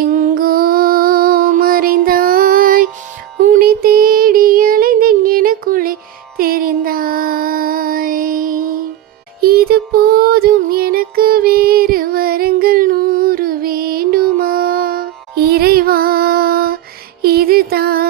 எங்கோ மறைந்தாய், உன்னை தேடி அலைந்தேன், எனக்குள்ளே தெரிந்தாய். இது போதும், எனக்கு வேறு வரங்கள் 100 வேண்டுமா? இறைவா, இதுதான்